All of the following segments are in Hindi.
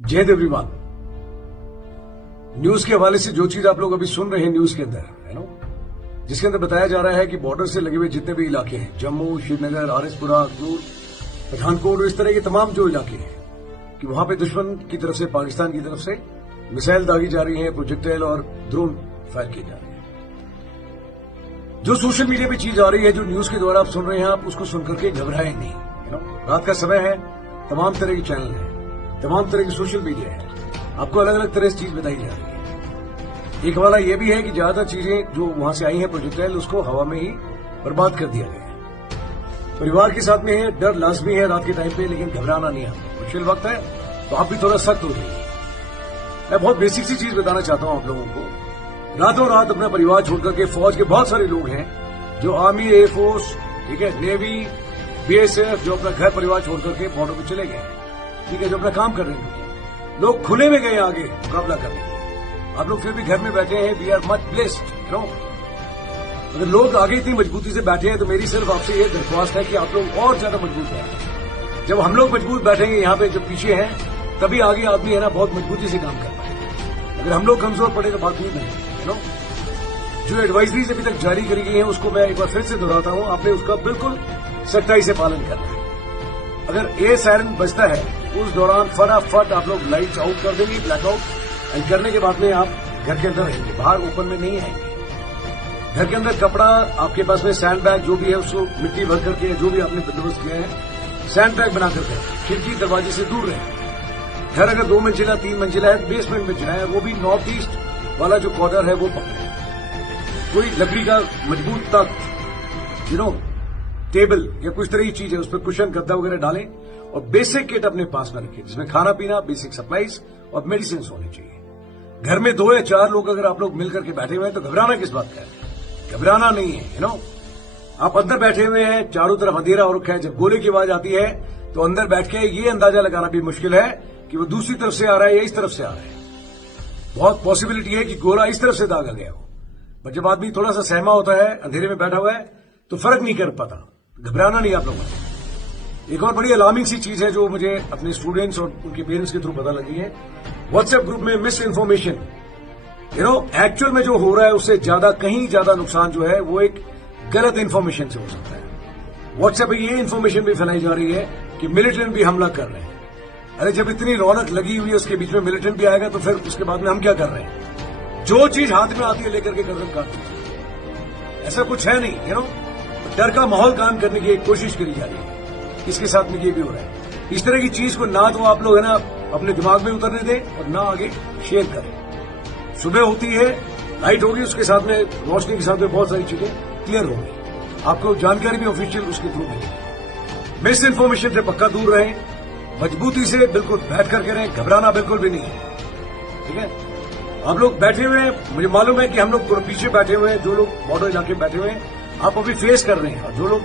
जय हिंद एवरीवन। न्यूज के हवाले से जो चीज आप लोग अभी सुन रहे हैं न्यूज के अंदर है ना, जिसके अंदर बताया जा रहा है कि बॉर्डर से लगे हुए जितने भी इलाके हैं, जम्मू, श्रीनगर, आरएसपुरा, अखनूर, पठानकोट और इस तरह के तमाम जो इलाके हैं कि वहां पे दुश्मन की तरफ से, पाकिस्तान की तरफ से मिसाइल दागी जा रही है, प्रोजेक्टाइल और ड्रोन फायर किए जा रहे हैं। जो सोशल मीडिया पे चीज आ रही है, जो न्यूज के द्वारा आप सुन रहे हैं, आप उसको सुनकर के घबराएं नहीं। रात का समय है, तमाम तरह के चैनल है, तमाम तरह की सोशल मीडिया है, आपको अलग अलग तरह से चीज बताई जा रही है। एक वाला यह भी है कि ज्यादातर चीजें जो वहां से आई हैं प्रोजेक्टाइल, उसको हवा में ही बर्बाद कर दिया गया है। परिवार के साथ में है, डर लाजमी है रात के टाइम पे, लेकिन घबराना नहीं है। मुश्किल वक्त है तो आप भी थोड़ा सख्त हो जाइए। मैं बहुत बेसिक सी चीज बताना चाहता हूं आप लोगों को। रातों रात अपना परिवार छोड़कर के, फौज के बहुत सारे लोग हैं जो आर्मी, एयरफोर्स, ठीक है, नेवी, बीएसएफ, जो अपना घर परिवार छोड़कर के बॉर्डर पर चले गए, ठीक है, जो अपना काम कर रहे हैं। लोग खुले में गए आगे मुकाबला करने। आप लोग फिर भी घर में बैठे हैं। We are much blessed. अगर लोग आगे इतनी मजबूती से बैठे हैं तो मेरी सिर्फ आपसे ये दरख्वास्त है कि आप लोग और ज्यादा मजबूत हैं। जब हम लोग मजबूत बैठेंगे यहाँ पे, जब पीछे हैं, तभी आगे आदमी है ना बहुत मजबूती से काम कर पाएगा। अगर हम लोग कमजोर पड़े तो बात नहीं बनेगी। जो एडवाइजरीज अभी तक जारी करी गई है उसको मैं एक बार फिर से दोहराता हूं, आपने उसका बिल्कुल सख्ताई से पालन करना है। अगर ए सायरन बजता है उस दौरान फटाफट आप लोग लाइट्स आउट कर देंगे, ब्लैकआउट, एंड करने के बाद में आप घर के अंदर रहेंगे, बाहर ओपन में नहीं आएंगे। घर के अंदर कपड़ा, आपके पास में सैंड बैग जो भी है उसको मिट्टी भर करके, जो भी आपने बंदोबस्त किया है, सैंड बैग बना करके खिड़की दरवाजे से दूर रहें। घर अगर 2 मंजिला 3 मंजिला है, बेसमेंट में जाए, वो भी नॉर्थ ईस्ट वाला जो कॉर्नर है वो पकड़े। कोई लकड़ी का मजबूत तख्त, टेबल या कुछ तरह की चीज है, उस पर कुशन, गद्दा वगैरह डालें और बेसिक किट अपने पास में रखें, जिसमें खाना पीना, बेसिक सप्लाईज और मेडिसिन होने चाहिए। घर में 2 या 4 लोग अगर आप लोग मिलकर के बैठे हुए हैं तो घबराना किस बात का है? घबराना नहीं है। आप अंदर बैठे हुए हैं, चारों तरफ अंधेरा हो रखा है। जब गोले की आवाज आती है तो अंदर बैठ के ये अंदाजा लगाना भी मुश्किल है कि वो दूसरी तरफ से आ रहा है या इस तरफ से आ रहा है। बहुत पॉसिबिलिटी है कि गोला इस तरफ से दागा गया हो, पर जब आदमी थोड़ा सा सहमा होता है, अंधेरे में बैठा हुआ है, तो फर्क नहीं कर पाता। घबराना नहीं आप लोगों को। एक और बड़ी अलार्मिंग सी चीज है जो मुझे अपने स्टूडेंट्स और उनके पेरेंट्स के थ्रू पता लगी है। व्हाट्सएप ग्रुप में मिस इन्फॉर्मेशन, एक्चुअल में जो हो रहा है उससे ज्यादा, कहीं ज्यादा नुकसान जो है वो एक गलत इन्फॉर्मेशन से हो सकता है। व्हाट्सएप पे ये इन्फॉर्मेशन भी फैलाई जा रही है कि मिलिटेंट भी हमला कर रहे हैं। अरे जब इतनी रौनक लगी हुई है, उसके बीच में मिलिटेंट भी आएगा तो फिर उसके बाद में हम क्या कर रहे हैं? जो चीज हाथ में आती है लेकर के कदम काट दीजिए। ऐसा कुछ है नहीं। डर का माहौल कायम करने की एक कोशिश करी जा रही है। इसके साथ में ये भी हो रहा है। इस तरह की चीज को ना तो आप लोग है ना अपने दिमाग में उतरने दें और ना आगे शेयर करें। सुबह होती है, लाइट होगी, उसके साथ में रोशनी के साथ में बहुत सारी चीजें क्लियर होंगी। आपको जानकारी भी ऑफिशियल उसके थ्रू मिलेगी। मिस इन्फॉर्मेशन से पक्का दूर रहें, मजबूती से बिल्कुल बैठ करके रहें, घबराना बिल्कुल भी नहीं है। ठीक है, आप लोग बैठे हुए हैं, मुझे मालूम है कि हम लोग थोड़ा पीछे बैठे हुए हैं, जो लोग बॉर्डर इलाके बैठे हुए हैं आप अभी फेस कर रहे हैं, और जो लोग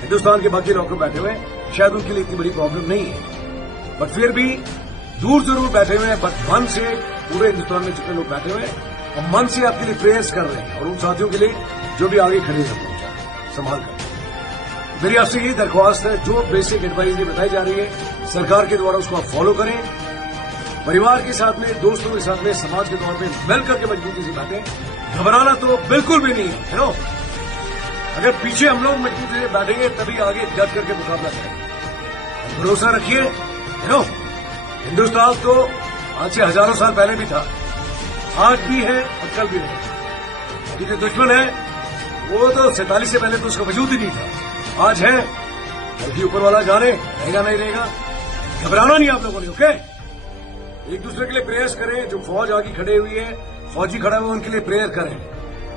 हिंदुस्तान के बाकी इलाकों में बैठे हुए हैं शायद उनके लिए इतनी बड़ी प्रॉब्लम नहीं है, बट फिर भी दूर जरूर बैठे हुए हैं, बट मन से पूरे हिंदुस्तान में जितने लोग बैठे हुए हैं और मन से आपके लिए प्रेयर्स कर रहे हैं, और उन साथियों के लिए जो भी आगे खड़े हैं संभाल कर। मेरी आपसे ये दरख्वास्त है, जो बेसिक एडवाइस बताई जा रही है सरकार के द्वारा उसको आप फॉलो करें। परिवार के साथ में, दोस्तों के साथ में, समाज के तौर पर मिलकर के मजबूती से बैठे। घबराना तो बिल्कुल भी नहीं है। अगर पीछे हम लोग मजबूती से बैठेंगे तभी आगे डट करके मुकाबला करेंगे। भरोसा रखिए। हिंदुस्तान तो आज से हजारों साल पहले भी था, आज भी है और कल भी रहेगा। अभी जो दुश्मन है वो तो 47 से पहले तो उसका वजूद ही नहीं था, आज है, बल्कि ऊपर वाला जाने रहेगा नहीं रहेगा। घबराना नहीं आप लोगों ने। ओके, एक दूसरे के लिए प्रेयर्स करें। जो फौज आगे खड़े हुई है, फौजी खड़ा हुआ, उनके लिए प्रेयर करें,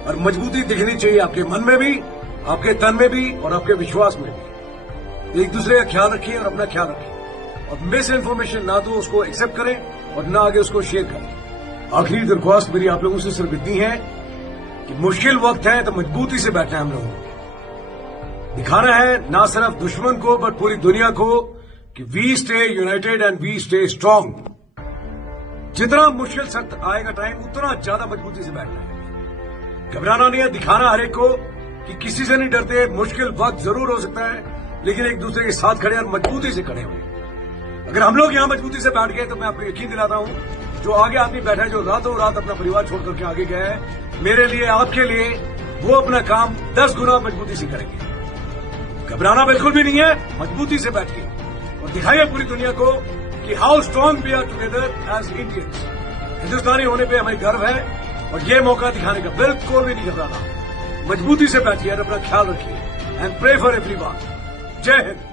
और मजबूती दिखनी चाहिए आपके मन में भी, आपके तन में भी और आपके विश्वास में भी। एक दूसरे का ख्याल रखिए और अपना ख्याल रखिए, और मिस इन्फॉर्मेशन ना तो उसको एक्सेप्ट करें और ना आगे उसको शेयर करें। आखिरी दरख्वास्त मेरी आप लोगों से सिर्फ इतनी है कि मुश्किल वक्त है तो मजबूती से बैठना है। हम लोगों को दिखाना है ना सिर्फ दुश्मन को बट पूरी दुनिया को कि we stay united and we stay strong. जितना मुश्किल सख्त आएगा टाइम, उतना ज्यादा मजबूती से बैठना है। घबराना नहीं है, दिखाना हर एक को कि किसी से नहीं डरते। मुश्किल वक्त जरूर हो सकता है, लेकिन एक दूसरे के साथ खड़े और मजबूती से खड़े हुए। अगर हम लोग यहाँ मजबूती से बैठ गए तो मैं आपको यकीन दिलाता हूँ जो आगे आदमी बैठा है, जो रातों रात अपना परिवार छोड़ करके आगे गया है, मेरे लिए, आपके लिए, वो अपना काम 10 गुना मजबूती से करेंगे। घबराना बिल्कुल भी नहीं है, मजबूती से बैठ के और दिखाइए पूरी दुनिया को कि how strong we are together as Indians. हिंदुस्तानी होने पे हमें गर्व है और ये मौका दिखाने का बिल्कुल भी नहीं घबराना। मजबूती से बैठिए और अपना ख्याल रखिए एंड प्रे फॉर एवरीवन। जय हिंद।